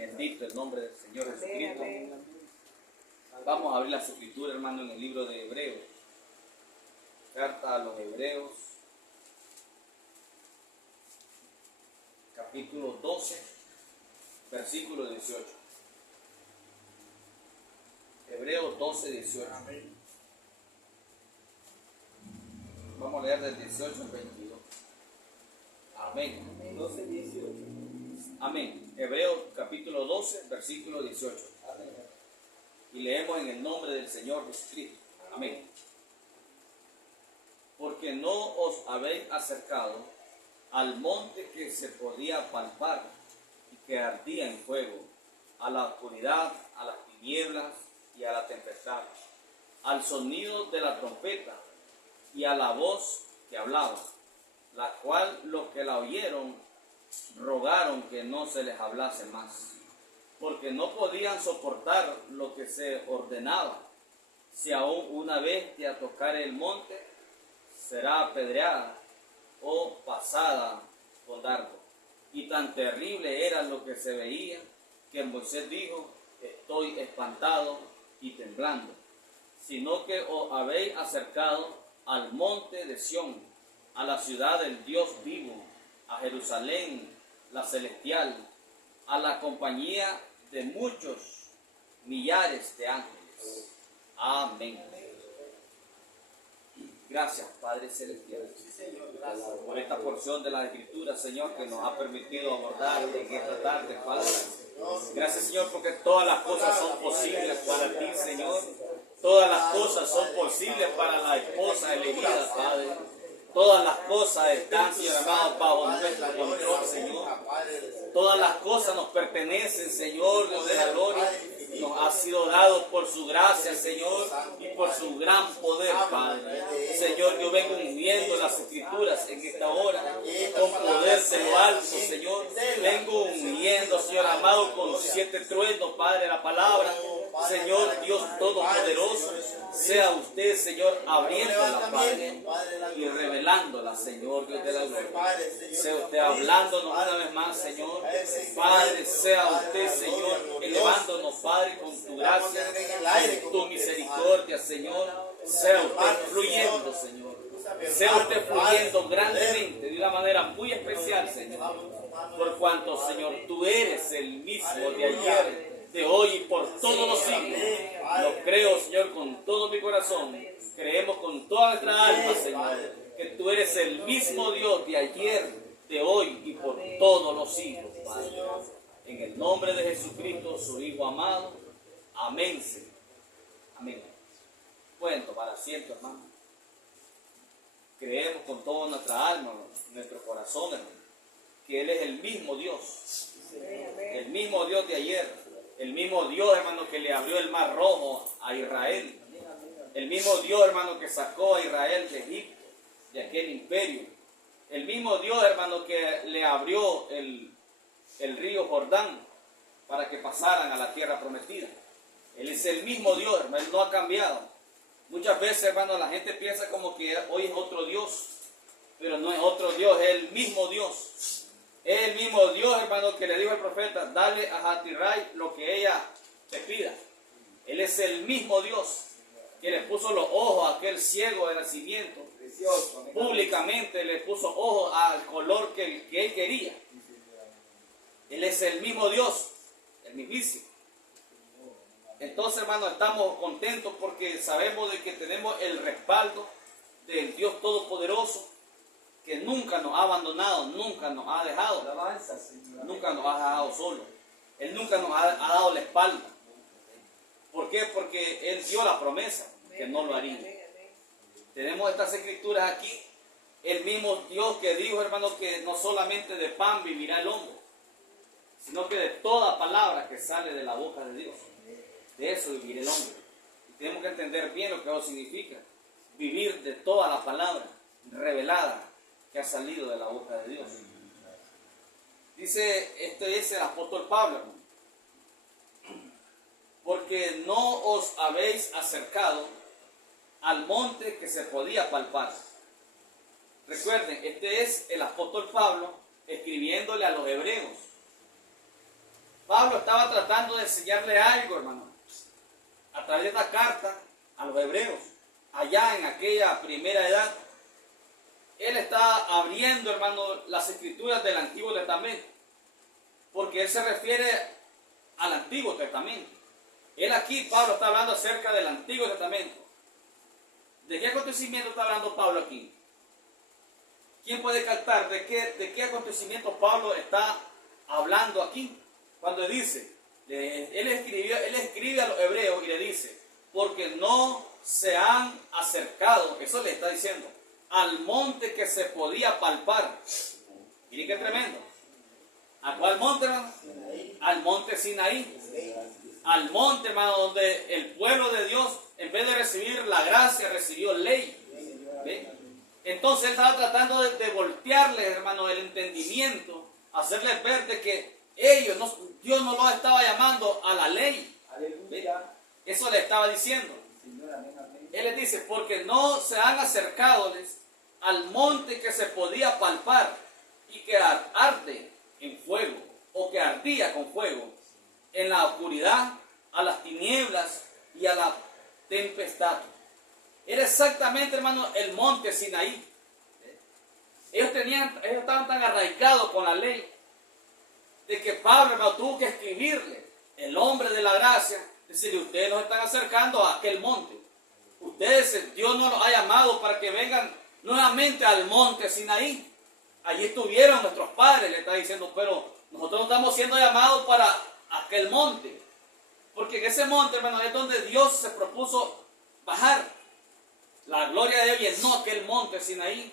Bendito el nombre del Señor Jesucristo. Vamos a abrir las escrituras, hermano, en el libro de Hebreos. Carta a los Hebreos, capítulo 12, versículo 18. Hebreos 12, 18. Vamos a leer del 18 al 22. Amén. 12, 18. Amén. Hebreos capítulo 12, versículo 18. Amén. Y leemos en el nombre del Señor Jesucristo. Amén. Porque no os habéis acercado al monte que se podía palpar y que ardía en fuego, a la oscuridad, a las tinieblas y a la tempestad, al sonido de la trompeta y a la voz que hablaba, la cual los que la oyeron rogaron que no se les hablase más, porque no podían soportar lo que se ordenaba. Si aún una bestia tocare el monte, será apedreada o pasada con dardo. Y tan terrible era lo que se veía, que Moisés dijo: estoy espantado y temblando. Sino que os habéis acercado al monte de Sión, a la ciudad del Dios vivo, a Jerusalén, la celestial, a la compañía de muchos millares de ángeles. Amén. Gracias, Padre Celestial, por esta porción de la Escritura, Señor, que nos ha permitido abordar en esta tarde, Padre. Gracias, Señor, porque todas las cosas son posibles para ti, Señor. Todas las cosas son posibles para la esposa elegida, Padre. Todas las cosas están, Señor amado, bajo nuestro control, Señor. Todas las cosas nos pertenecen, Señor, Dios de la gloria. Nos ha sido dado por su gracia, Señor, y por su gran poder, Padre. Señor, yo vengo ungiendo las Escrituras en esta hora con poder de lo alto, Señor. Vengo ungiendo, Señor amado, con 7 truenos, Padre, la palabra. Señor Dios Todopoderoso, sea usted, Señor, abriéndola, Padre, y revelándola, Señor Dios de la gloria. Sea usted hablándonos una vez más, Señor. Padre, sea usted, Señor, elevándonos, Padre, con tu gracia, con tu misericordia, Señor. Sea usted fluyendo, Señor. Sea usted fluyendo grandemente, de una manera muy especial, Señor. Por cuanto, Señor, tú eres el mismo de ayer, de hoy y por todos los siglos. Lo creo, Señor, con todo mi corazón. Creemos con toda nuestra alma, Señor, que tú eres el mismo Dios de ayer, de hoy y por todos los siglos, Padre. En el nombre de Jesucristo, su Hijo amado. Amén, Señor. Amén. Pueden tomar asiento, hermano. Creemos con toda nuestra alma, nuestro corazón, hermano, que Él es el mismo Dios. El mismo Dios de ayer. El mismo Dios, hermano, que le abrió el mar rojo a Israel. El mismo Dios, hermano, que sacó a Israel de Egipto, de aquel imperio. El mismo Dios, hermano, que le abrió el río Jordán para que pasaran a la tierra prometida. Él es el mismo Dios, hermano, Él no ha cambiado. Muchas veces, hermano, la gente piensa como que hoy es otro Dios, pero no es otro Dios, es el mismo Dios. Es el mismo Dios, hermano, que le dijo al profeta: dale a Jatirai lo que ella te pida. Él es el mismo Dios que le puso los ojos a aquel ciego de nacimiento. Públicamente le puso ojos al color que él quería. Él es el mismo Dios, el mismísimo. Entonces, hermano, estamos contentos porque sabemos de que tenemos el respaldo del Dios Todopoderoso, que nunca nos ha abandonado, nunca nos ha dejado, nunca nos ha dejado solo. Él nunca nos ha dado la espalda. ¿Por qué? Porque Él dio la promesa que no lo haría. Tenemos estas escrituras aquí. El mismo Dios que dijo, hermano, que no solamente de pan vivirá el hombre, sino que de toda palabra que sale de la boca de Dios. De eso vivirá el hombre. Y tenemos que entender bien lo que eso significa. Vivir de toda la palabra revelada que ha salido de la boca de Dios. Dice, este es el apóstol Pablo: porque no os habéis acercado al monte que se podía palpar. Recuerden, este es el apóstol Pablo escribiéndole a los hebreos. Pablo estaba tratando de enseñarle algo, hermano, a través de esta carta a los hebreos, allá en aquella primera edad. Él está abriendo, hermano, las escrituras del Antiguo Testamento, porque él se refiere al Antiguo Testamento. Él aquí, Pablo, está hablando acerca del Antiguo Testamento. ¿De qué acontecimiento está hablando Pablo aquí? ¿Quién puede captar de qué acontecimiento Pablo está hablando aquí? Cuando dice, él escribe a los hebreos y le dice, porque no se han acercado, eso le está diciendo, al monte que se podía palpar. Miren qué tremendo. ¿A cuál monte, hermano? Al monte Sinaí. Al monte, hermano, donde el pueblo de Dios, en vez de recibir la gracia, recibió ley. ¿Ve? Entonces él estaba tratando de voltearles, hermano, el entendimiento, hacerles ver de que Dios no los estaba llamando a la ley. ¿Ve? Eso le estaba diciendo. Él les dice, porque no se han acercado al monte que se podía palpar y que arde en fuego, o que ardía con fuego, en la oscuridad, a las tinieblas y a la tempestad. Era exactamente, hermano, el monte Sinaí. Ellos estaban tan arraigados con la ley, de que Pablo, hermano, tuvo que escribirle, el hombre de la gracia, decirle, ustedes nos están acercando a aquel monte. Ustedes, Dios no los ha llamado para que vengan nuevamente al monte Sinaí. Allí estuvieron nuestros padres, le está diciendo, pero nosotros no estamos siendo llamados para aquel monte. Porque en ese monte, hermano, es donde Dios se propuso bajar. La gloria de Dios llenó aquel monte Sinaí.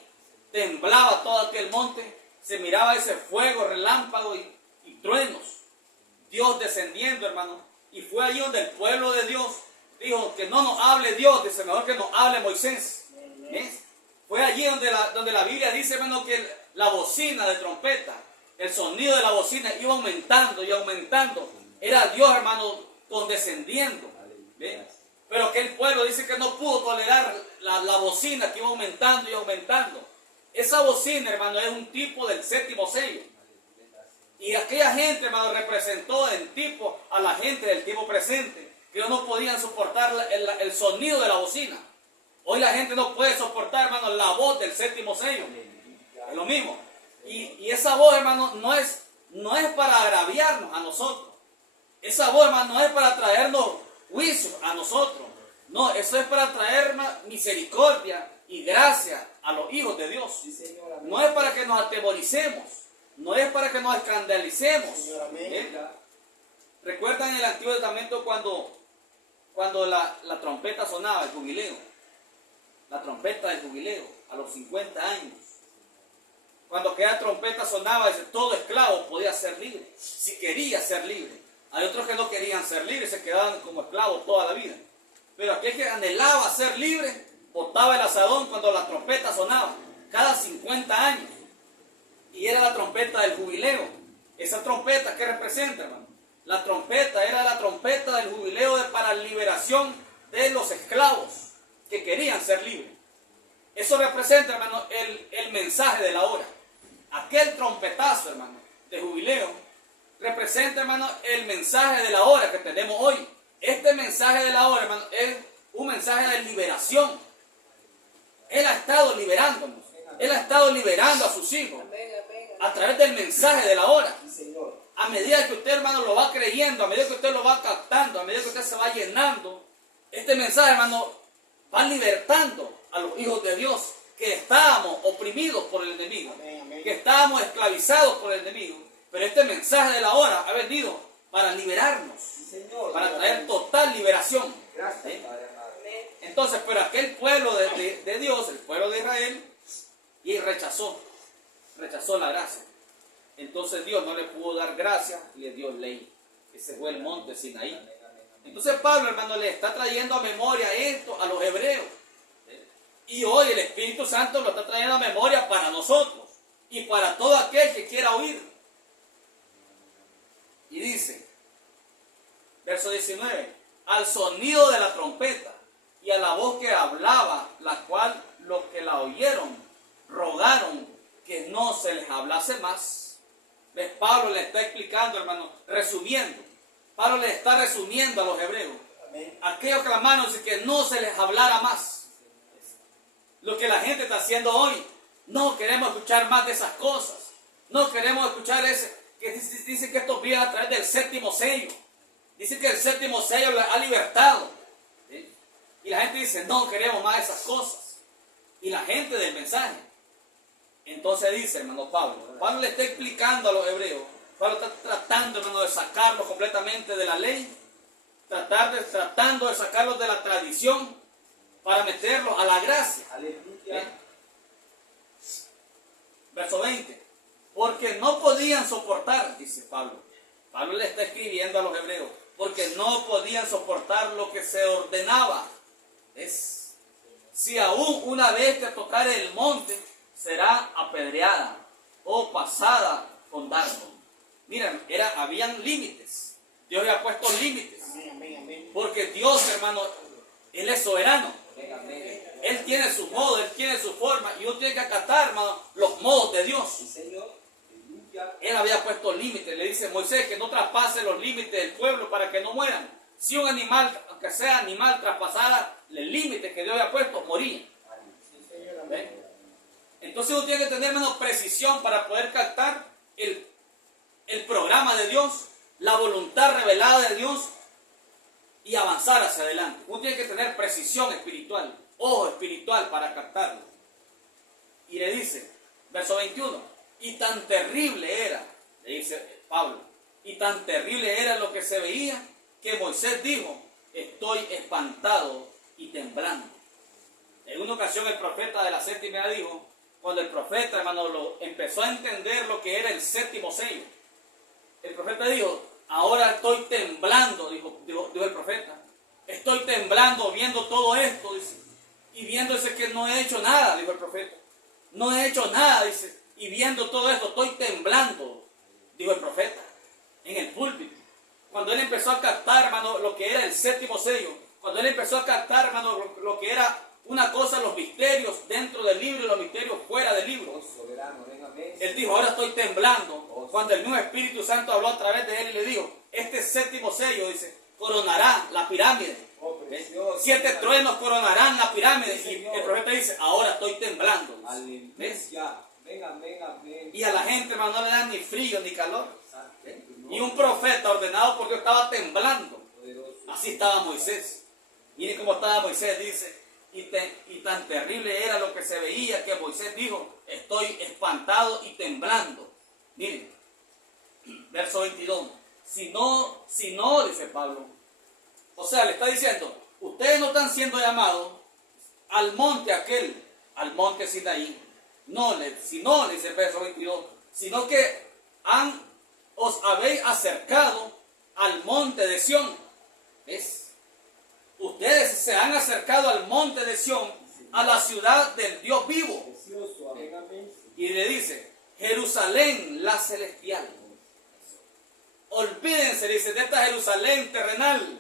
Temblaba todo aquel monte. Se miraba ese fuego, relámpago y truenos. Dios descendiendo, hermano. Y fue allí donde el pueblo de Dios dijo que no nos hable Dios, dice mejor que nos hable Moisés. Fue allí donde la Biblia dice, hermano, que la bocina de trompeta, el sonido de la bocina iba aumentando y aumentando. Era Dios, hermano, condescendiendo. ¿Ve? Pero aquel pueblo dice que no pudo tolerar la bocina que iba aumentando y aumentando. Esa bocina, hermano, es un tipo del séptimo sello. Y aquella gente, hermano, representó en tipo a la gente del tiempo presente, que no podían soportar el sonido de la bocina. Hoy la gente no puede soportar, hermano, la voz del séptimo sello. Es lo mismo. Y esa voz, hermano, no es para agraviarnos a nosotros. Esa voz, hermano, no es para traernos juicio a nosotros. No, eso es para traer misericordia y gracia a los hijos de Dios. No es para que nos atemoricemos. No es para que nos escandalicemos. ¿Recuerdan en el Antiguo Testamento cuando la trompeta sonaba, el jubileo? La trompeta del jubileo, a los 50 años. Cuando aquella trompeta sonaba, todo esclavo podía ser libre, si quería ser libre. Hay otros que no querían ser libres, se quedaban como esclavos toda la vida. Pero aquel que anhelaba ser libre, botaba el asadón cuando la trompeta sonaba, cada 50 años. Y era la trompeta del jubileo. Esa trompeta, ¿qué representa, hermano? La trompeta era la trompeta del jubileo para la liberación de los esclavos que querían ser libres. Eso representa, hermano, el mensaje de la hora. Aquel trompetazo, hermano, de jubileo, representa, hermano, el mensaje de la hora que tenemos hoy. Este mensaje de la hora, hermano, es un mensaje de liberación. Él ha estado liberándonos. Él ha estado liberando a sus hijos a través del mensaje de la hora. A medida que usted, hermano, lo va creyendo, a medida que usted lo va captando, a medida que usted se va llenando, este mensaje, hermano, va libertando a los hijos de Dios que estábamos oprimidos por el enemigo, que estábamos esclavizados por el enemigo. Pero este mensaje de la hora ha venido para liberarnos, para traer total liberación. Entonces, pero aquel pueblo de Dios, el pueblo de Israel, y rechazó la gracia. Entonces Dios no le pudo dar gracia y le dio ley. Ese fue el monte Sinaí. Entonces Pablo, hermano, le está trayendo a memoria esto a los hebreos. Y hoy el Espíritu Santo lo está trayendo a memoria para nosotros y para todo aquel que quiera oír. Y dice, verso 19, al sonido de la trompeta y a la voz que hablaba, la cual los que la oyeron rogaron que no se les hablase más. ¿Ves? Pablo le está explicando, hermano, resumiendo. Pablo le está resumiendo a los hebreos. Aquellos que, hermanos, que no se les hablara más. Lo que la gente está haciendo hoy. No queremos escuchar más de esas cosas. No queremos escuchar ese, que dice que esto viene a través del séptimo sello. Dice que el séptimo sello ha libertado. ¿Sí? Y la gente dice, no queremos más de esas cosas. Y la gente del mensaje. Entonces dice, hermano Pablo le está explicando a los hebreos. Pablo está tratando, hermano, de sacarlos completamente de la ley. Tratando de sacarlos de la tradición para meterlos a la gracia. Aleluya. Verso 20. Porque no podían soportar, dice Pablo. Pablo le está escribiendo a los hebreos. Porque no podían soportar lo que se ordenaba. Si aún una vez te tocare el monte, será apedreada o pasada con dardo. Miren, habían límites. Dios había puesto límites. Porque Dios, hermano, Él es soberano. Él tiene su modo, Él tiene su forma. Y uno tiene que acatar, hermano, los modos de Dios. Él había puesto límites. Le dice Moisés que no traspase los límites del pueblo para que no mueran. Si un animal, aunque sea animal, traspasara el límite que Dios había puesto, moría. ¿Ven? Entonces uno tiene que tener menos precisión para poder captar el programa de Dios, la voluntad revelada de Dios y avanzar hacia adelante. Uno tiene que tener precisión espiritual, ojo espiritual para captarlo. Y le dice, verso 21, y tan terrible era, le dice Pablo, y tan terrible era lo que se veía, que Moisés dijo, estoy espantado y temblando. En una ocasión el profeta de la séptima dijo, cuando el profeta, hermano, empezó a entender lo que era el séptimo sello, el profeta dijo, ahora estoy temblando, dijo el profeta. Estoy temblando viendo todo esto, dice. Y viendo ese que no he hecho nada, dijo el profeta. No he hecho nada, dice. Y viendo todo esto, estoy temblando, dijo el profeta. En el púlpito. Cuando él empezó a captar, hermano, lo que era el séptimo sello. Cuando él empezó a captar, hermano, lo que era una cosa, los misterios dentro del libro y los misterios fuera del libro. Él dijo, ahora estoy temblando. Cuando el mismo Espíritu Santo habló a través de él y le dijo, este séptimo sello, dice, coronará la pirámide. 7 truenos coronarán la pirámide. Y el profeta dice, ahora estoy temblando. ¿Ves? Y a la gente, hermano, no le dan ni frío ni calor. Y un profeta ordenado por Dios estaba temblando. Así estaba Moisés. Miren cómo estaba Moisés, dice. Y tan terrible era lo que se veía que Moisés dijo, estoy espantado y temblando. Miren, verso 22. Si no, dice Pablo. O sea, le está diciendo, ustedes no están siendo llamados al monte aquel, al monte Sinaí. Le dice el verso 22, sino que os habéis acercado al monte de Sión. ¿Ves? Ustedes se han acercado al monte de Sión, a la ciudad del Dios vivo. Y le dice, Jerusalén la celestial. Olvídense, dice, de esta Jerusalén terrenal.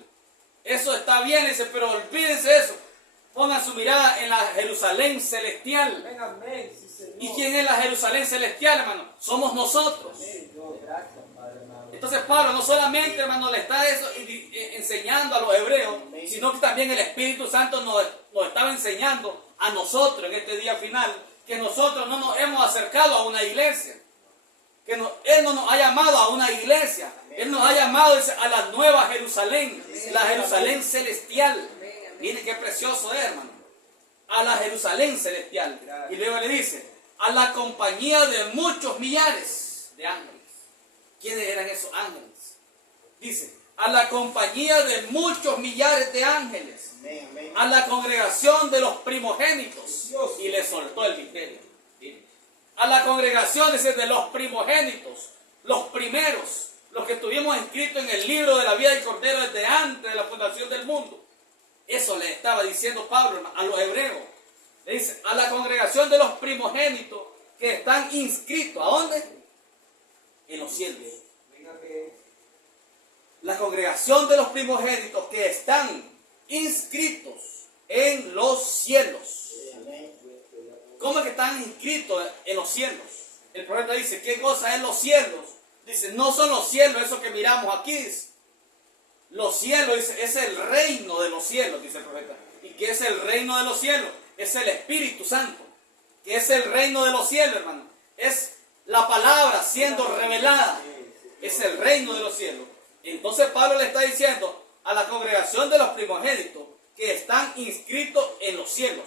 Eso está bien, dice, pero olvídense eso. Pongan su mirada en la Jerusalén celestial. ¿Y quién es la Jerusalén celestial, hermano? Somos nosotros. Entonces Pablo no solamente, hermano, le está enseñando a los hebreos, sino que también el Espíritu Santo nos estaba enseñando a nosotros en este día final, que nosotros no nos hemos acercado a una iglesia, Él no nos ha llamado a una iglesia, Él nos ha llamado a la nueva Jerusalén, la Jerusalén celestial. Miren qué precioso es, hermano. A la Jerusalén celestial. Y luego le dice, a la compañía de muchos millares de ángeles. ¿Quiénes eran esos ángeles? Dice, a la compañía de muchos millares de ángeles, a la congregación de los primogénitos. Y le soltó el misterio. A la congregación de los primogénitos, los primeros, los que tuvimos escrito en el libro de la vida del Cordero desde antes de la fundación del mundo. Eso le estaba diciendo Pablo a los hebreos. Le dice, a la congregación de los primogénitos que están inscritos. ¿A dónde? En los cielos. La congregación de los primogénitos que están inscritos en los cielos. ¿Cómo es que están inscritos en los cielos? El profeta dice, ¿qué cosa es los cielos? Dice, no son los cielos esos que miramos aquí, dice. Los cielos, dice, es el reino de los cielos, dice el profeta. ¿Y qué es el reino de los cielos? Es el Espíritu Santo. ¿Qué es el reino de los cielos, hermano? Es la palabra siendo revelada. Es el reino de los cielos. Entonces Pablo le está diciendo a la congregación de los primogénitos que están inscritos en los cielos.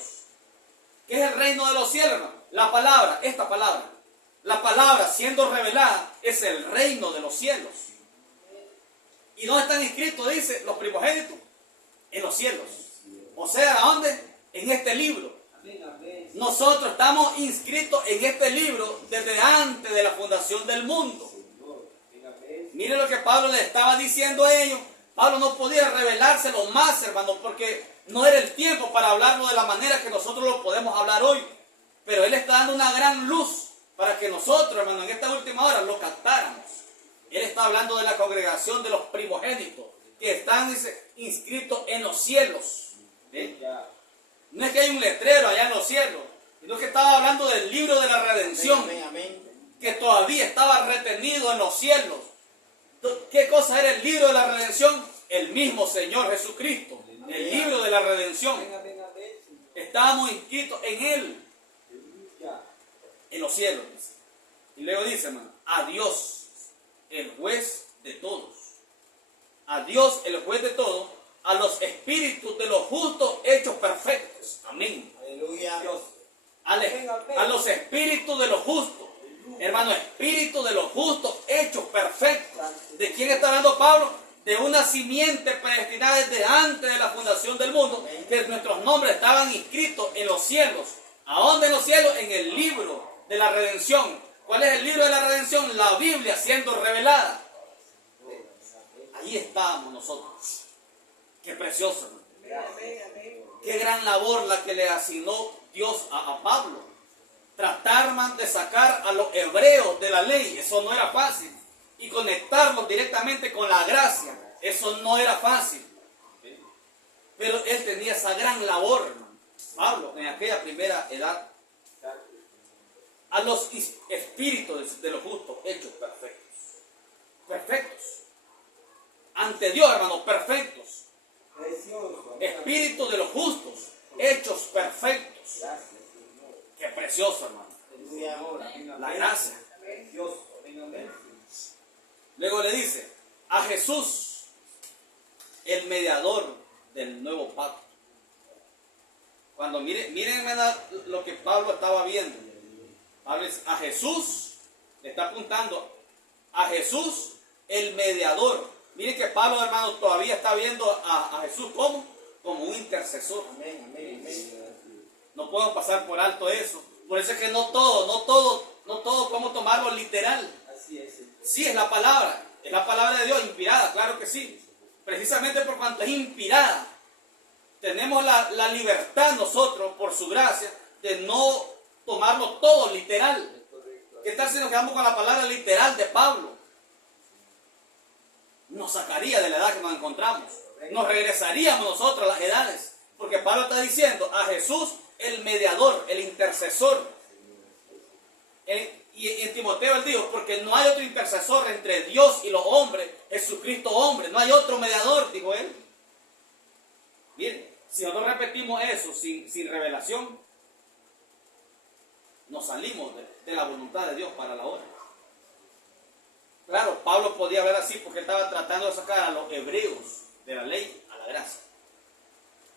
¿Qué es el reino de los cielos, hermano? La palabra, esta palabra. La palabra siendo revelada es el reino de los cielos. ¿Y dónde están inscritos, dice, los primogénitos? En los cielos. O sea, ¿a dónde? En este libro. Nosotros estamos inscritos en este libro desde antes de la fundación del mundo. Mire lo que Pablo le estaba diciendo a ellos. Pablo no podía revelárselo más, hermano, porque no era el tiempo para hablarlo de la manera que nosotros lo podemos hablar hoy. Pero él está dando una gran luz para que nosotros, hermano, en esta última hora lo captáramos. Él está hablando de la congregación de los primogénitos que están, dice, inscritos en los cielos. ¿Ven? No es que hay un letrero allá en los cielos, sino que estaba hablando del libro de la redención, que todavía estaba retenido en los cielos. ¿Qué cosa era el libro de la redención? El mismo Señor Jesucristo, el libro de la redención. Estábamos inscritos en Él, en los cielos. Y luego dice, hermano, a Dios, el juez de todos. A Dios, el juez de todos, a los espíritus de los justos hechos perfectos. Amén. Aleluya. A los espíritus de los justos. Hermano, espíritu de los justos hechos perfectos. ¿De quién está hablando Pablo? De una simiente predestinada desde antes de la fundación del mundo, que nuestros nombres estaban inscritos en los cielos. ¿A dónde en los cielos? En el libro de la redención. ¿Cuál es el libro de la redención? La Biblia siendo revelada. Ahí estábamos nosotros. Qué precioso. Qué gran labor la que le asignó Dios a Pablo. Tratar de sacar a los hebreos de la ley, eso no era fácil. Y conectarlos directamente con la gracia, eso no era fácil. Pero él tenía esa gran labor, hermano. Pablo, en aquella primera edad. A los espíritus de los justos hechos perfectos. Perfectos. Ante Dios, hermano, perfectos. Espíritu de los justos hechos perfectos. Qué precioso, hermano. La gracia. Luego le dice, a Jesús, el mediador del nuevo pacto. Cuando miren lo que Pablo estaba viendo. Pablo dice, a Jesús, le está apuntando, a Jesús, el mediador. Miren que Pablo, hermano, todavía está viendo a Jesús como un intercesor. No podemos pasar por alto eso. Por eso es que no todo podemos tomarlo literal. Sí, es la palabra de Dios, inspirada, claro que sí. Precisamente por cuanto es inspirada, tenemos la libertad nosotros, por su gracia, de no tomarlo todo literal. ¿Qué tal si nos quedamos con la palabra literal de Pablo? Nos sacaría de la edad que nos encontramos. Nos regresaríamos nosotros a las edades. Porque Pablo está diciendo a Jesús el mediador, el intercesor. Y en Timoteo él dijo, porque no hay otro intercesor entre Dios y los hombres, Jesucristo hombre, no hay otro mediador, dijo él. Miren, si nosotros repetimos eso sin revelación, nos salimos de la voluntad de Dios para la hora. Claro, Pablo podía ver así porque estaba tratando de sacar a los hebreos de la ley a la gracia.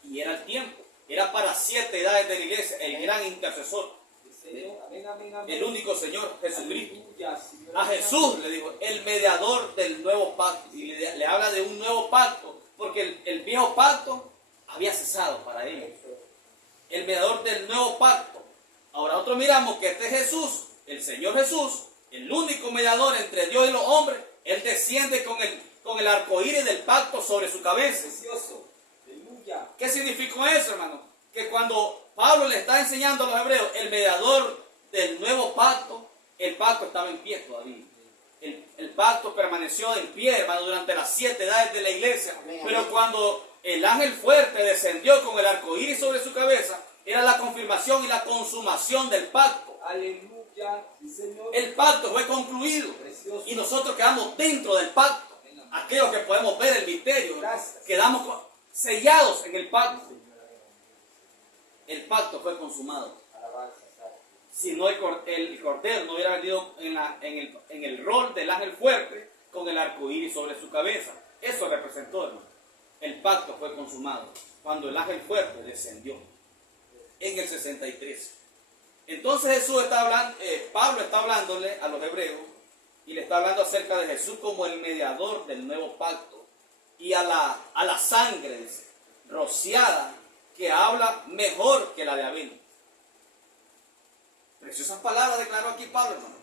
Y era el tiempo, era para 7 edades de la iglesia, el gran intercesor. El único Señor, Jesucristo. A Jesús le dijo, el mediador del nuevo pacto. Y le habla de un nuevo pacto, porque el viejo pacto había cesado para ellos. El mediador del nuevo pacto. Ahora nosotros miramos que este Jesús, el Señor Jesús, el único mediador entre Dios y los hombres, Él desciende con el arcoíris del pacto sobre su cabeza. ¿Qué significó eso, hermano? Que cuando Pablo le está enseñando a los hebreos el mediador del nuevo pacto, el pacto estaba en pie todavía. El pacto permaneció en pie, hermano, durante las 7 edades de la iglesia. Pero cuando el ángel fuerte descendió con el arcoíris sobre su cabeza, era la confirmación y la consumación del pacto. El pacto fue concluido y nosotros quedamos dentro del pacto. Aquellos que podemos ver el misterio, quedamos sellados en el pacto. El pacto fue consumado. Si no, el cordero no hubiera venido en el rol del ángel fuerte con el arco iris sobre su cabeza. Eso representó, hermano. El pacto fue consumado cuando el ángel fuerte descendió en el 63. Entonces Jesús está hablando, Pablo está hablándole a los hebreos y le está hablando acerca de Jesús como el mediador del nuevo pacto y a la sangre rociada que habla mejor que la de Abel. Preciosas palabras declaró aquí Pablo, hermano.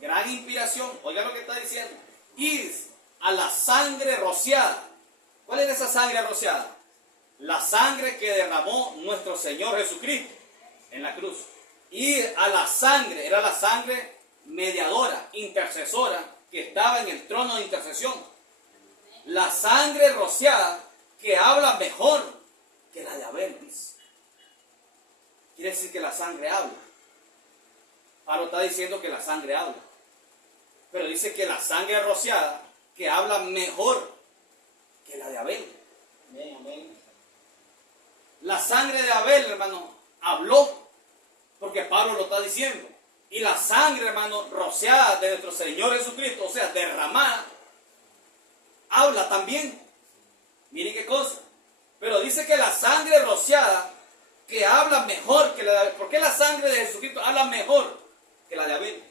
Gran inspiración. Oiga lo que está diciendo. Y a la sangre rociada. ¿Cuál es esa sangre rociada? La sangre que derramó nuestro Señor Jesucristo en la cruz. Y a la sangre, era la sangre mediadora, intercesora, que estaba en el trono de intercesión. La sangre rociada que habla mejor que la de Abel, dice. Quiere decir que la sangre habla. Pablo está diciendo que la sangre habla. Pero dice que la sangre rociada que habla mejor que la de Abel. Amén. La sangre de Abel, hermano, habló. Porque Pablo lo está diciendo. Y la sangre, hermano, rociada de nuestro Señor Jesucristo, o sea, derramada, habla también. Miren qué cosa. Pero dice que la sangre rociada que habla mejor que la de Abel. ¿Por qué la sangre de Jesucristo habla mejor que la de Abel?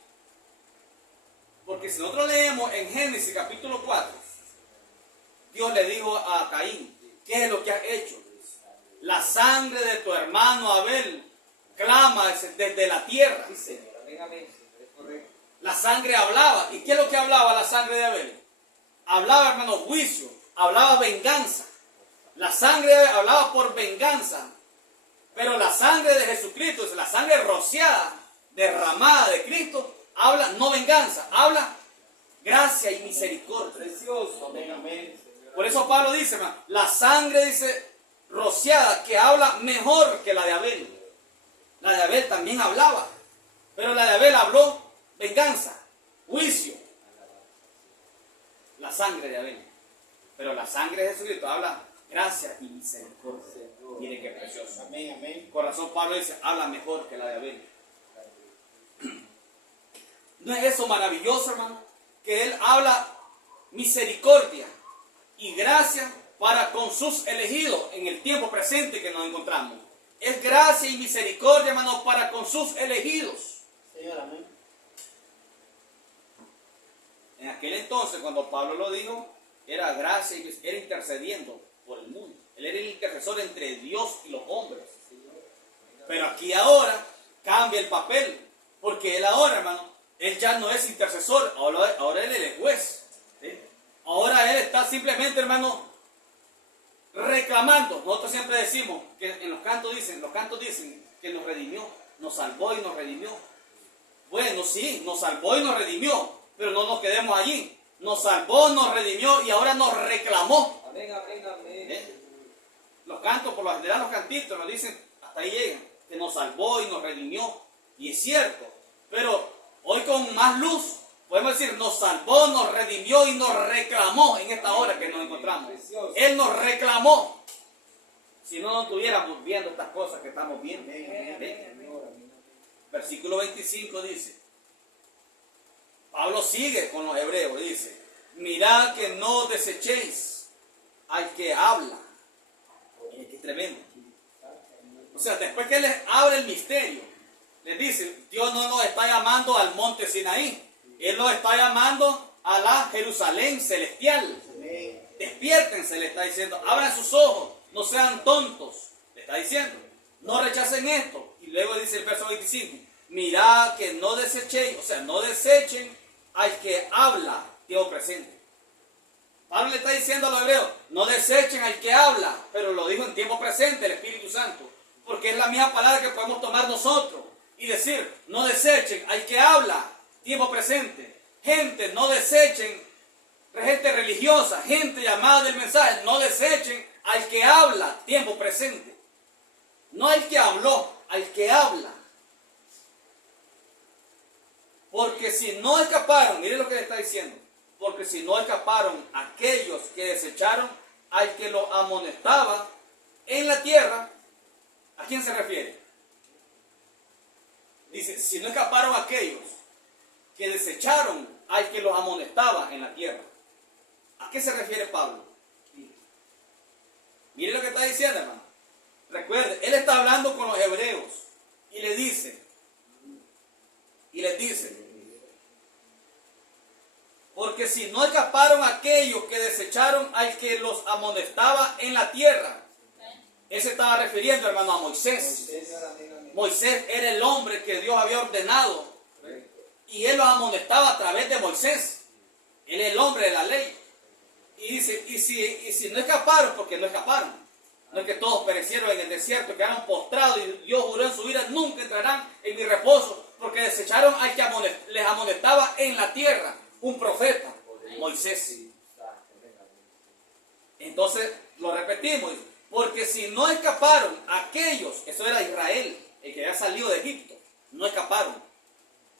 Porque si nosotros leemos en Génesis capítulo 4, Dios le dijo a Caín, ¿qué es lo que has hecho? La sangre de tu hermano Abel clama desde la tierra. La sangre hablaba. ¿Y qué es lo que hablaba la sangre de Abel? Hablaba, hermano, juicio. Hablaba venganza. La sangre de Abel hablaba por venganza. Pero la sangre de Jesucristo, es la sangre rociada, derramada de Cristo, habla no venganza, habla gracia y misericordia. Precioso. Amén. Por eso Pablo dice, hermano, la sangre, dice, rociada, que habla mejor que la de Abel. La de Abel también hablaba, pero la de Abel habló venganza, juicio. La sangre de Abel. Pero la sangre de Jesucristo habla gracia y misericordia. Miren qué precioso. Amén, amén. Por razón Pablo dice, habla mejor que la de Abel. ¿No es eso maravilloso, hermano? Que él habla misericordia y gracia para con sus elegidos en el tiempo presente que nos encontramos. Es gracia y misericordia, hermano, para con sus elegidos. Señor, amén. En aquel entonces, cuando Pablo lo dijo, era gracia y era intercediendo por el mundo. Él era el intercesor entre Dios y los hombres. Pero aquí ahora cambia el papel. Porque él ahora, hermano, él ya no es intercesor. Ahora él es juez. ¿Sí? Ahora él está simplemente, hermano, reclamando. Nosotros siempre decimos que en los cantos dicen que nos redimió, nos salvó y nos redimió. Bueno, sí, nos salvó y nos redimió, pero no nos quedemos allí. Nos salvó, nos redimió y ahora nos reclamó. Amén, amén, amén. Los cantos, por lo general, los cantitos nos dicen, hasta ahí llegan, que nos salvó y nos redimió. Y es cierto, pero hoy con más luz podemos decir, nos salvó, nos redimió y nos reclamó en esta hora que nos encontramos. Él nos reclamó. Si no, no estuviéramos viendo estas cosas que estamos viendo. Versículo 25 dice, Pablo sigue con los hebreos, dice, mirad que no desechéis al que habla. Qué tremendo. O sea, después que les abre el misterio, les dice, Dios no nos está llamando al monte Sinaí. Él nos está llamando a la Jerusalén celestial. Despiértense, le está diciendo. Abran sus ojos, no sean tontos. Le está diciendo, no rechacen esto. Y luego dice el verso 25, mirad que no desechéis, o sea, no desechen al que habla, tiempo presente. Pablo le está diciendo a los hebreos, no desechen al que habla, pero lo dijo en tiempo presente el Espíritu Santo, porque es la misma palabra que podemos tomar nosotros y decir, no desechen al que habla, tiempo presente. Gente, no desechen, gente religiosa, gente llamada del mensaje, no desechen al que habla, tiempo presente. No al que habló, al que habla. Porque si no escaparon, mire lo que le está diciendo, porque si no escaparon aquellos que desecharon al que los amonestaba en la tierra, ¿a quién se refiere? Dice, si no escaparon aquellos que desecharon al que los amonestaba en la tierra. ¿A qué se refiere Pablo? Mire lo que está diciendo, hermano. Recuerde, él está hablando con los hebreos y les dice, porque si no escaparon aquellos que desecharon al que los amonestaba en la tierra. Él se estaba refiriendo, hermano, a Moisés. Moisés era el hombre que Dios había ordenado y él los amonestaba a través de Moisés. Él es el hombre de la ley. Y dice, y si no escaparon, porque no escaparon. No es que todos perecieron en el desierto, quedaron postrados y Dios juró en su ira, nunca entrarán en mi reposo, porque desecharon al que les amonestaba en la tierra, un profeta, Moisés. Entonces, lo repetimos, porque si no escaparon aquellos, eso era Israel, el que había salido de Egipto, no escaparon.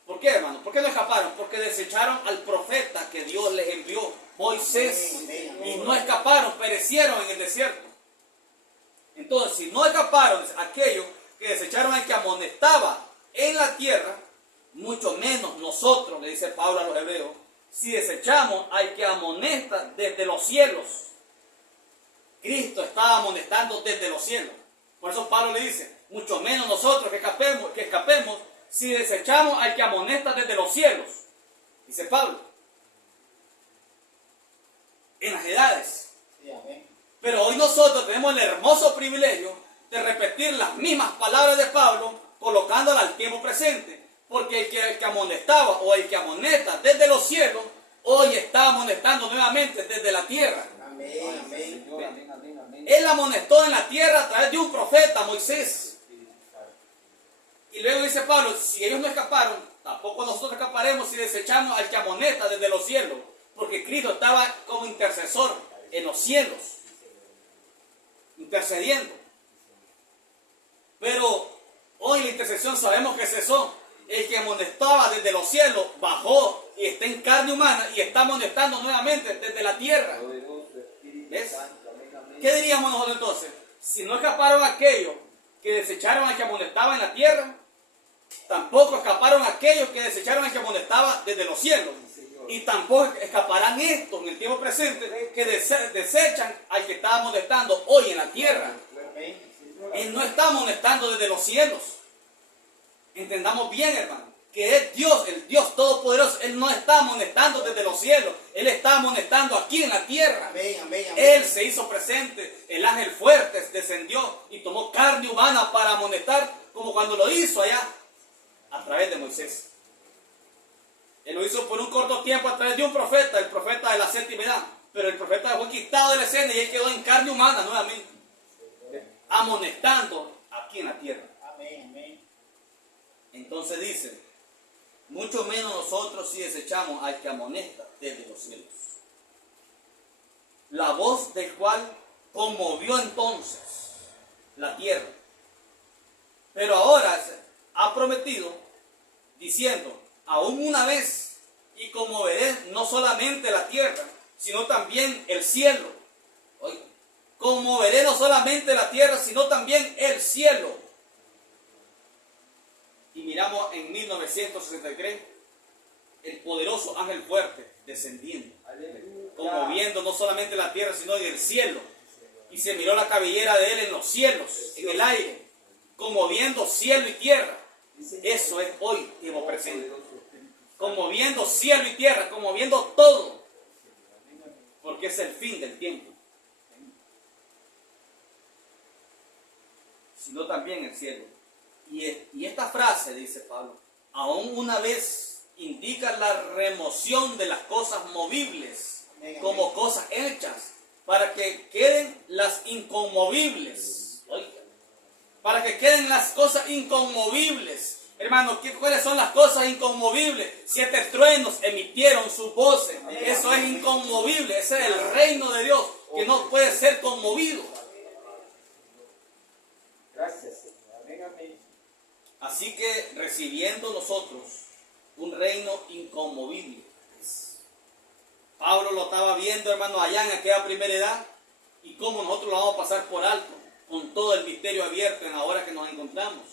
¿Por qué, hermano? ¿Por qué no escaparon? Porque desecharon al profeta que Dios les envió, Moisés, y no escaparon, perecieron en el desierto. Entonces, si no escaparon aquellos que desecharon al que amonestaba en la tierra, mucho menos nosotros, le dice Pablo a los hebreos, si desechamos al que amonesta desde los cielos. Cristo estaba amonestando desde los cielos. Por eso Pablo le dice, mucho menos nosotros que escapemos si desechamos al que amonesta desde los cielos. Dice Pablo. En las edades. Pero hoy nosotros tenemos el hermoso privilegio de repetir las mismas palabras de Pablo, colocándolas al tiempo presente. Porque el que amonestaba o el que amonesta desde los cielos, hoy está amonestando nuevamente desde la tierra. Él amonestó en la tierra a través de un profeta, Moisés. Y luego dice Pablo, si ellos no escaparon, tampoco nosotros escaparemos si desechamos al que amonesta desde los cielos. Porque Cristo estaba como intercesor en los cielos, intercediendo. Pero hoy la intercesión sabemos que cesó. El que amonestaba desde los cielos bajó y está en carne humana y está amonestando nuevamente desde la tierra. ¿Ves? ¿Qué diríamos nosotros entonces? Si no escaparon aquellos que desecharon al que amonestaba en la tierra, tampoco escaparon aquellos que desecharon al que amonestaba desde los cielos. Y tampoco escaparán estos en el tiempo presente que desechan al que está amonestando hoy en la tierra. Él no está amonestando desde los cielos. Entendamos bien, hermano, que es Dios, el Dios Todopoderoso. Él no está amonestando desde los cielos. Él está amonestando aquí en la tierra. Él se hizo presente. El ángel fuerte descendió y tomó carne humana para amonestar, como cuando lo hizo allá a través de Moisés. Él lo hizo por un corto tiempo a través de un profeta, el profeta de la séptima edad. Pero el profeta fue quitado de la escena y él quedó en carne humana nuevamente, amonestando aquí en la tierra. Entonces dice, mucho menos nosotros si desechamos al que amonesta desde los cielos. La voz del cual conmovió entonces la tierra. Pero ahora ha prometido, diciendo, aún una vez, y conmoveré no solamente la tierra, sino también el cielo. Oiga, conmoveré no solamente la tierra, sino también el cielo. Y miramos en 1963 el poderoso ángel fuerte descendiendo, conmoviendo no solamente la tierra, sino en el cielo. Y se miró la cabellera de él en los cielos, en el aire, conmoviendo cielo y tierra. Eso es hoy, tiempo presente. Conmoviendo cielo y tierra, conmoviendo todo. Porque es el fin del tiempo. Sino también el cielo. Y esta frase, dice Pablo, aún una vez indica la remoción de las cosas movibles como cosas hechas, para que queden las inconmovibles. Oiga, para que queden las cosas inconmovibles. Hermano, ¿cuáles son las cosas inconmovibles? 7 truenos emitieron sus voces. Eso es inconmovible. Ese es el reino de Dios que no puede ser conmovido. Gracias. Así que recibiendo nosotros un reino reino inconmovible. Pablo lo estaba viendo, hermano, allá en aquella primera edad, y cómo nosotros lo vamos a pasar por alto, con todo el misterio abierto en la hora que nos encontramos.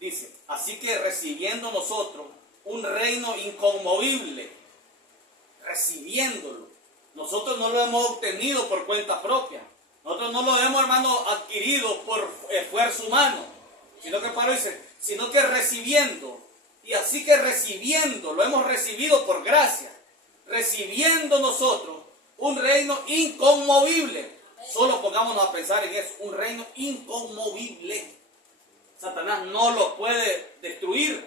Dice, así que recibiendo nosotros un reino inconmovible, recibiéndolo, nosotros no lo hemos obtenido por cuenta propia, nosotros no lo hemos, hermano, adquirido por esfuerzo humano, sino que Pablo dice, sino que recibiendo, y así que recibiendo, lo hemos recibido por gracia, recibiendo nosotros un reino inconmovible. Solo pongámonos a pensar en eso, un reino inconmovible. Satanás no lo puede destruir.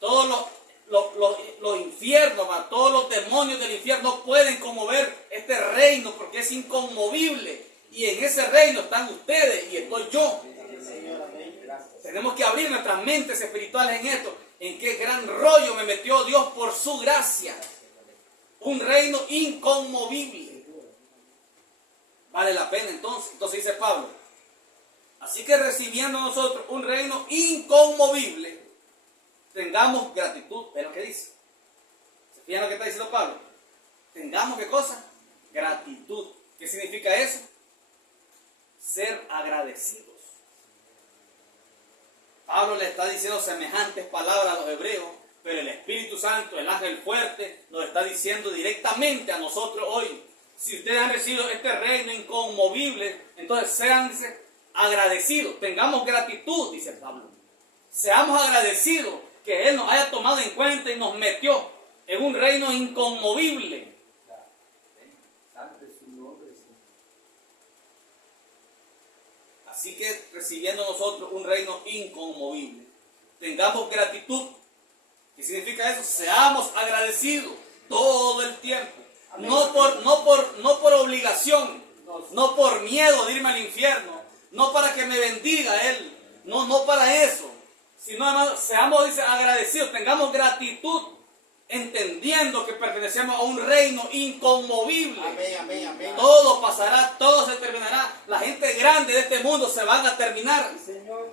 Todos los infiernos, todos los demonios del infierno no pueden conmover este reino porque es inconmovible. Y en ese reino están ustedes y estoy yo. Tenemos que abrir nuestras mentes espirituales en esto. En qué gran rollo me metió Dios por su gracia. Un reino inconmovible. Vale la pena entonces. Entonces dice Pablo. Así que recibiendo nosotros un reino inconmovible, tengamos gratitud. ¿Ven lo que dice? ¿Se fijan lo que está diciendo Pablo? Tengamos ¿qué cosa? Gratitud. ¿Qué significa eso? Ser agradecidos. Pablo le está diciendo semejantes palabras a los hebreos, pero el Espíritu Santo, el ángel fuerte, nos está diciendo directamente a nosotros hoy, si ustedes han recibido este reino inconmovible, entonces séanse agradecidos, tengamos gratitud, dice Pablo. Seamos agradecidos que Él nos haya tomado en cuenta y nos metió en un reino inconmovible. Así que recibiendo nosotros un reino inconmovible, tengamos gratitud. ¿Qué significa eso? Seamos agradecidos todo el tiempo. No por obligación, no por miedo de irme al infierno, no para que me bendiga Él, no para eso, sino además seamos, dice, agradecidos, tengamos gratitud, entendiendo que pertenecemos a un reino inconmovible. Amén, amén, amén. Todo pasará, todo se terminará. La gente grande de este mundo se van a terminar.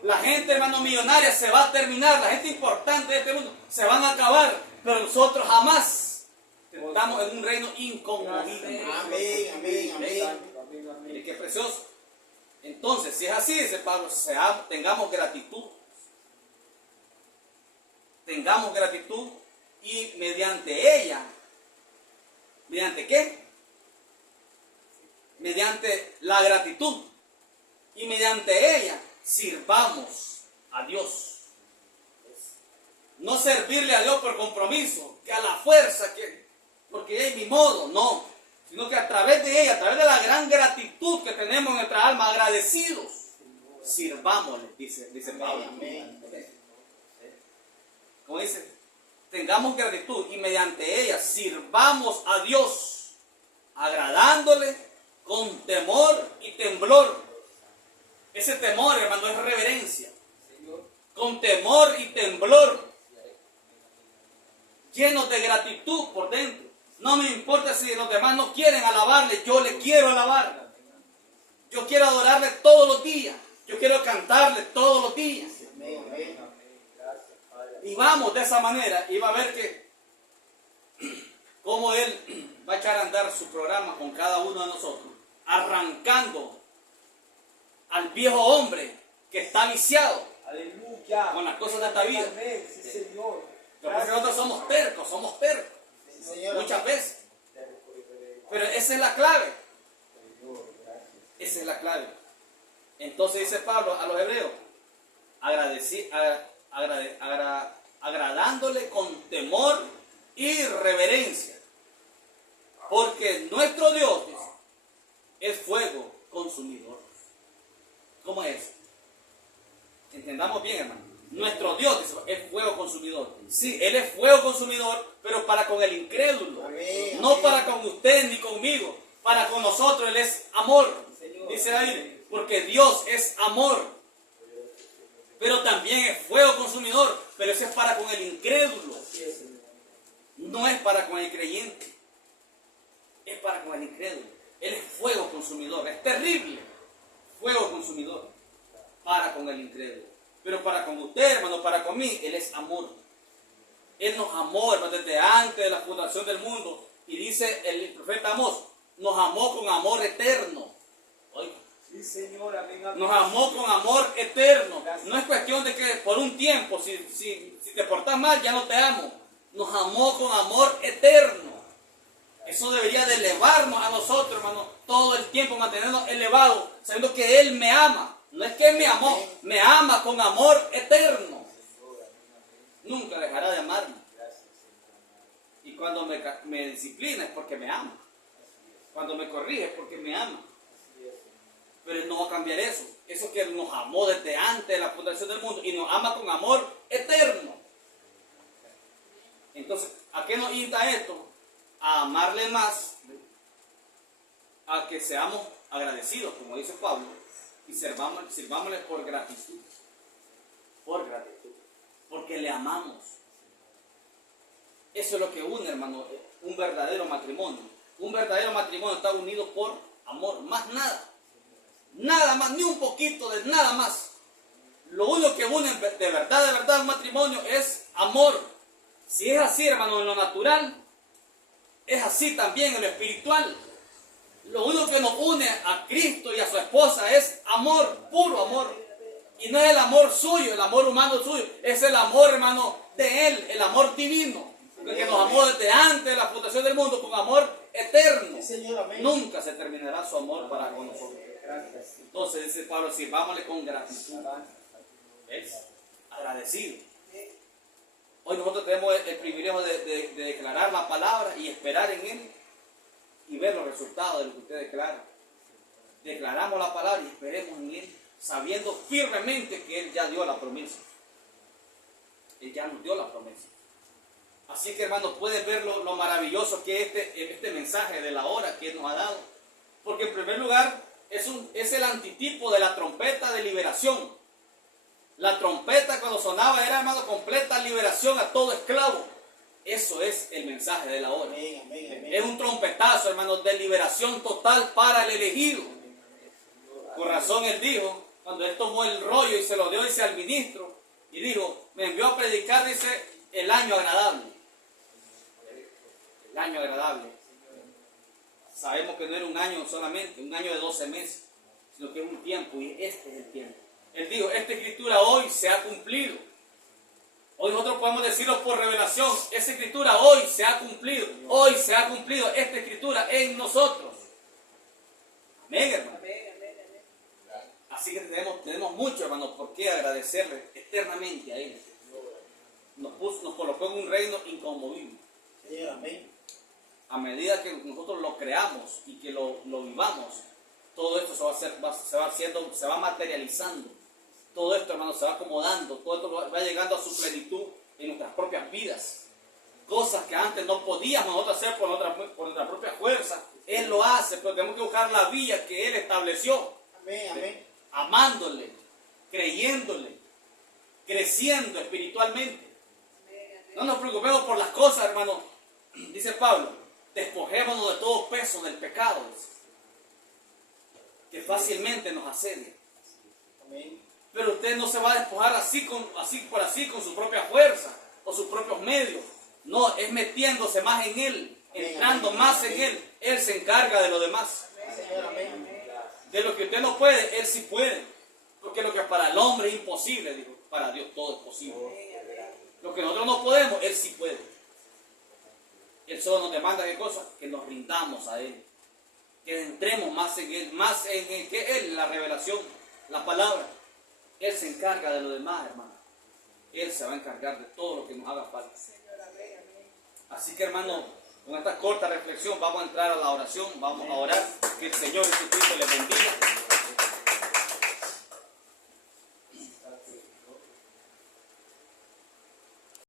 La gente, hermano, millonaria se va a terminar. La gente importante de este mundo se van a acabar. Pero nosotros jamás estamos en un reino inconmovible. Amén, amén, amén. Mire qué precioso. Entonces, si es así, dice Pablo, tengamos gratitud. Tengamos gratitud. Y mediante ella, ¿mediante qué? Mediante la gratitud. Y mediante ella sirvamos a Dios. No servirle a Dios por compromiso, que a la fuerza, porque es mi modo, no. Sino que a través de ella, a través de la gran gratitud que tenemos en nuestra alma, agradecidos, sirvámosle, dice Pablo. Como dice, tengamos gratitud y mediante ella sirvamos a Dios, agradándole con temor y temblor. Ese temor, hermano, es reverencia. Con temor y temblor, llenos de gratitud por dentro. No me importa si los demás no quieren alabarle, yo le quiero alabar. Yo quiero adorarle todos los días. Yo quiero cantarle todos los días. Y vamos de esa manera y va a ver que cómo Él va a echar a andar su programa con cada uno de nosotros, arrancando al viejo hombre que está viciado. Aleluya. Con las cosas de esta vida. Amén, sí, Señor. Porque nosotros somos tercos, Sí, Señor. muchas veces. Pero esa es la clave. Esa es la clave. Entonces dice Pablo a los hebreos, agradándole con temor y reverencia, porque nuestro Dios, dice, es fuego consumidor. ¿Cómo es? Entendamos bien, hermano. Nuestro Dios, dice, es fuego consumidor. Sí, Él es fuego consumidor, pero para con el incrédulo. Amén, No amén. para con usted ni conmigo. Para con nosotros Él es amor. Dice David, porque Dios es amor. Pero también es fuego consumidor, pero ese es para con el incrédulo. No es para con el creyente. Es para con el incrédulo. Él es fuego consumidor. Es terrible. Fuego consumidor. Para con el incrédulo. Pero para con usted, hermano, para con mí, Él es amor. Él nos amó, hermano, desde antes de la fundación del mundo. Y dice el profeta Amós, nos amó con amor eterno. Oiga, Sí, Señor. Amén, amén. nos amó con amor eterno. No es cuestión de que por un tiempo, si te portas mal, ya no te amo. Nos amó con amor eterno. Eso debería de elevarnos a nosotros, hermano, todo el tiempo, mantenernos elevados, sabiendo que Él me ama. No es que Él me amó, me ama con amor eterno. Nunca dejará de amarme. Y cuando me disciplina es porque me ama. Cuando me corrige es porque me ama. Pero Él no va a cambiar eso. Eso que Él nos amó desde antes de la fundación del mundo y nos ama con amor eterno. Entonces, ¿a qué nos insta esto? A amarle más, a que seamos agradecidos, como dice Pablo, y sirvámosle por gratitud. Por gratitud. Porque le amamos. Eso es lo que une, hermano, un verdadero matrimonio. Un verdadero matrimonio está unido por amor, más nada. Nada más, ni un poquito de nada más. Lo único que une de verdad un matrimonio es amor. Si es así, hermano, en lo natural, es así también en lo espiritual. Lo único que nos une a Cristo y a su esposa es amor, puro amor. Y no es el amor suyo, el amor humano suyo, es el amor, hermano, de Él, el amor divino. El que nos amó desde antes de la fundación del mundo con amor eterno. Sí, Señor. Amén. Nunca se terminará su amor para con nosotros. Entonces dice Pablo, sirvámosle con gratitud. ¿Ves? Agradecido. Hoy nosotros tenemos el privilegio de declarar la palabra y esperar en Él y ver los resultados de lo que usted declara. Declaramos la palabra y esperemos en Él, sabiendo firmemente que Él ya dio la promesa. Él ya nos dio la promesa. Así que, hermanos, pueden ver lo maravilloso que es este mensaje de la hora que Él nos ha dado. Porque en primer lugar es el antitipo de la trompeta de liberación. La trompeta cuando sonaba era, hermano, completa liberación a todo esclavo. Eso es el mensaje de la hora. Amén, amén, amén. Es un trompetazo, hermano, de liberación total para el elegido. Por razón Él dijo, cuando Él tomó el rollo y se lo dio, dice, al ministro, y dijo, me envió a predicar, dice, el año agradable. El año agradable. Sabemos que no era un año solamente, un año de 12 meses, sino que es un tiempo, y este es el tiempo. Él dijo, esta escritura hoy se ha cumplido. Hoy nosotros podemos decirlo por revelación, esta escritura hoy se ha cumplido. Hoy se ha cumplido esta escritura en nosotros. Amén, hermano. Así que tenemos mucho, hermano, por qué agradecerle eternamente a Él. Nos colocó en un reino inconmovible. Señor, amén. A medida que nosotros lo creamos y que lo vivamos, todo esto se va materializando. Todo esto, hermano, se va acomodando. Todo esto va llegando a su plenitud en nuestras propias vidas. Cosas que antes no podíamos nosotros hacer por nuestra propia fuerza. Él lo hace, pero tenemos que buscar la vía que Él estableció. Amén, amén. Amándole, creyéndole, creciendo espiritualmente. No nos preocupemos por las cosas, hermano. Dice Pablo, despojémonos de todo peso del pecado, que fácilmente nos asedia. Amén. Pero usted no se va a despojar así con su propia fuerza o sus propios medios. No, es metiéndose más en Él, entrando más en Él. Él se encarga de lo demás. Señor, amén. De lo que usted no puede, Él sí puede. Porque lo que para el hombre es imposible, dijo, para Dios todo es posible. Lo que nosotros no podemos, Él sí puede. Él solo nos demanda qué cosa, que nos rindamos a Él. Que entremos más en Él, más en Él, que Él, la revelación, la palabra. Él se encarga de lo demás, hermano. Él se va a encargar de todo lo que nos haga falta. Así que, hermano, con esta corta reflexión vamos a entrar a la oración, vamos a orar. Que el Señor Jesucristo le bendiga.